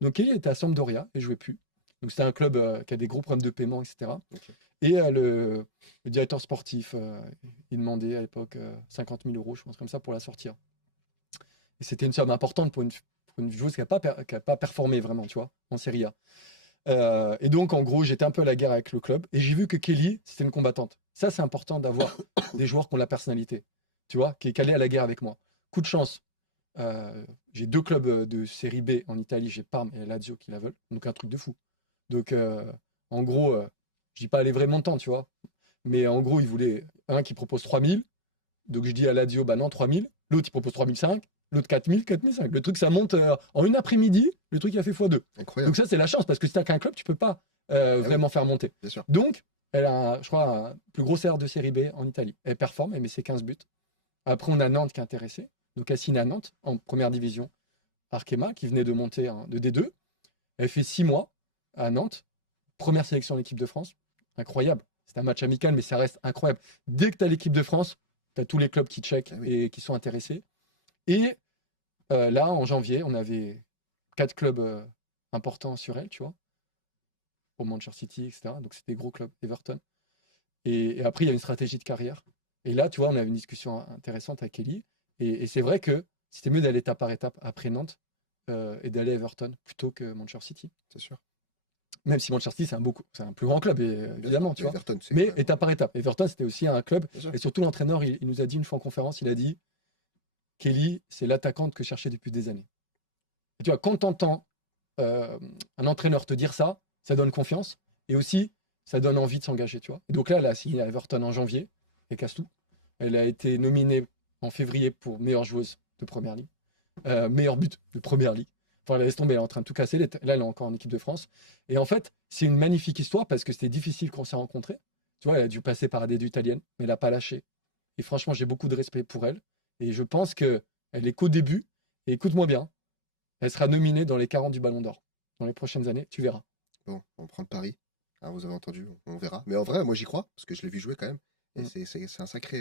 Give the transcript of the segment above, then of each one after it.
Donc Kelly était à Sampdoria et jouait plus. Donc c'était un club qui a des gros problèmes de paiement, etc. Ok. Et le directeur sportif, il demandait à l'époque 50 000 euros, je pense comme ça, pour la sortir. Et c'était une somme importante pour une joueuse qui a pas performé vraiment, tu vois, en Serie A. Et donc, en gros, j'étais un peu à la guerre avec le club et j'ai vu que Kelly, c'était une combattante. Ça, c'est important d'avoir des joueurs qui ont la personnalité, tu vois, qui est calé à la guerre avec moi. Coup de chance, j'ai deux clubs de série B en Italie, j'ai Parme et Lazio qui la veulent, donc un truc de fou. Donc, en gros, je dis pas les vrais montants, tu vois, mais en gros, ils voulaient un qui propose 3 000, donc je dis à Lazio, bah non, 3 000. L'autre, il propose 3 500, l'autre 4 000, 4 500. Le truc, ça monte en une après-midi, le truc, il a fait x2. Donc Incroyable. ça, c'est la chance, parce que si t'as qu'un club, tu peux pas Ah oui, vraiment faire monter. bien sûr. Donc, elle a, je crois, un plus gros salaire de série B en Italie. Elle performe, elle met ses 15 buts. Après, on a Nantes qui est intéressé. Donc, elle signe à Nantes, en première division. Arkema, qui venait de monter de D2. Elle fait 6 mois à Nantes. Première sélection de l'équipe de France. Incroyable. C'est un match amical, mais ça reste incroyable. Dès que tu as l'équipe de France, tu as tous les clubs qui checkent Ah oui. et qui sont intéressés. Et là, en janvier, on avait 4 clubs importants sur elle, tu vois, au Manchester City, etc. Donc, c'était des gros clubs, Everton. Et après, il y a une stratégie de carrière. Et là, tu vois, on avait une discussion intéressante avec Ellie. Et c'est vrai que c'était mieux d'aller étape par étape après Nantes et d'aller à Everton plutôt que Manchester City. C'est sûr. Même si Manchester City, c'est un plus grand club, Bien sûr. évidemment, tu Mais vois. Everton, c'est Mais quand même. étape par étape. Everton, c'était aussi un club. Bien sûr. Et surtout, l'entraîneur, il nous a dit une fois en conférence, il a dit, Kelly, c'est l'attaquante que je cherchais depuis des années. Et tu vois, quand tu entends un entraîneur te dire ça, ça donne confiance. Et aussi, ça donne envie de s'engager, tu vois. Et donc là, elle a signé à Everton en janvier, et casse tout. Elle a été nominée en février pour meilleure joueuse de première ligue, meilleur but de première ligue. Enfin, elle laisse tomber, elle est en train de tout casser. Là, elle est encore en équipe de France. Et en fait, c'est une magnifique histoire parce que c'était difficile qu'on s'est rencontrés. Tu vois, elle a dû passer par des italiennes, mais elle n'a pas lâché. Et franchement, j'ai beaucoup de respect pour elle. Et je pense qu'elle est qu'au début. Et écoute-moi bien, elle sera nominée dans les 40 du Ballon d'Or. Dans les prochaines années, tu verras. Bon, on prend le pari. Ah, vous avez entendu, on verra. Mais en vrai, moi j'y crois, parce que je l'ai vu jouer quand même. Et Mm. c'est un sacré.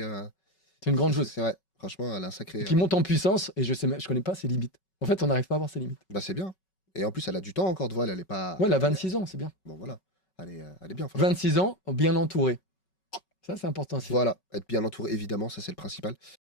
C'est une grande joueuse. C'est vrai. Franchement, elle a un sacré. Et qui monte en puissance, et je connais pas ses limites. En fait, on n'arrive pas à voir ses limites. Bah, c'est bien. Et en plus, elle a du temps encore devant elle. Elle est pas. Ouais, elle a 26 ans, c'est bien. Bon, voilà. Elle est bien, franchement. 26 ans, bien entourée. Ça, c'est important aussi. Voilà. Être bien entouré, évidemment, ça c'est le principal.